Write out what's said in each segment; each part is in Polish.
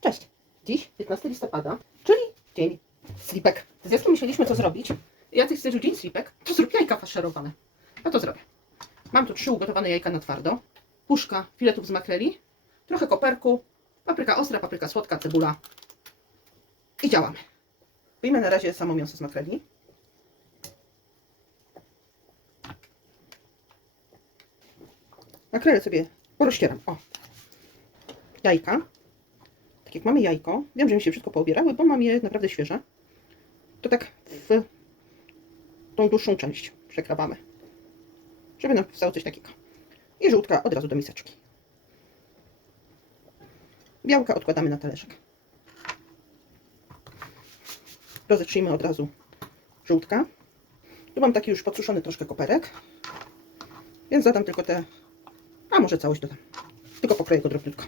Cześć! Dziś 15 listopada, czyli dzień slipek. Z Jackiem myśleliśmy co zrobić. Jacek stwierdził dzień slipek, to zrób jajka faszerowane. No to zrobię. Mam tu trzy ugotowane jajka na twardo, puszka filetów z makreli, trochę koperku, papryka ostra, papryka słodka, cebula i działamy. Wyjmę na razie samo mięso z makreli. Makrele sobie porozcieram. O. Jajka. Jak mamy jajko, wiem, że mi się wszystko poobierały, bo mam je naprawdę świeże. To tak w tą dłuższą część przekrawamy. Żeby nam powstało coś takiego. I żółtka od razu do miseczki. Białka odkładamy na talerzyk. Rozetrzyjmy od razu żółtka. Tu mam taki już podsuszony troszkę koperek. Więc dodam tylko te... A może całość dodam. Tylko pokroję go drobniutko.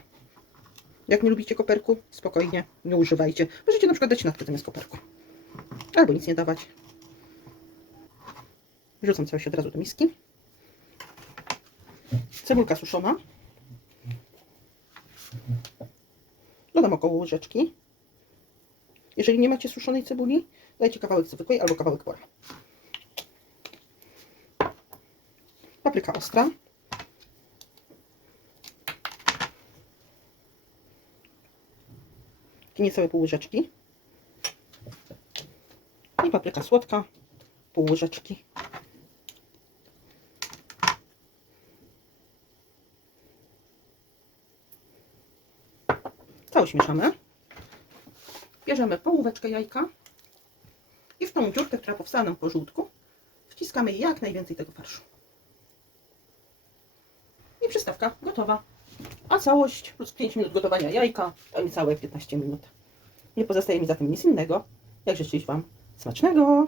Jak nie lubicie koperku, spokojnie, nie używajcie. Możecie na przykład dać natkę zamiast koperku. Albo nic nie dawać. Wrzucam całość od razu do miski. Cebulka suszona. Dodam około łyżeczki. Jeżeli nie macie suszonej cebuli, dajcie kawałek zwykłej albo kawałek pora. Papryka ostra. Niecałe pół łyżeczki. I papryka słodka, pół łyżeczki. Całość mieszamy. Bierzemy połóweczkę jajka i w tą dziurkę, która powstała nam po żółtku, wciskamy jak najwięcej tego farszu. I przystawka gotowa. Całość plus 5 minut gotowania jajka to niecałe 15 minut. Nie pozostaje mi zatem nic innego, jak życzyć Wam smacznego.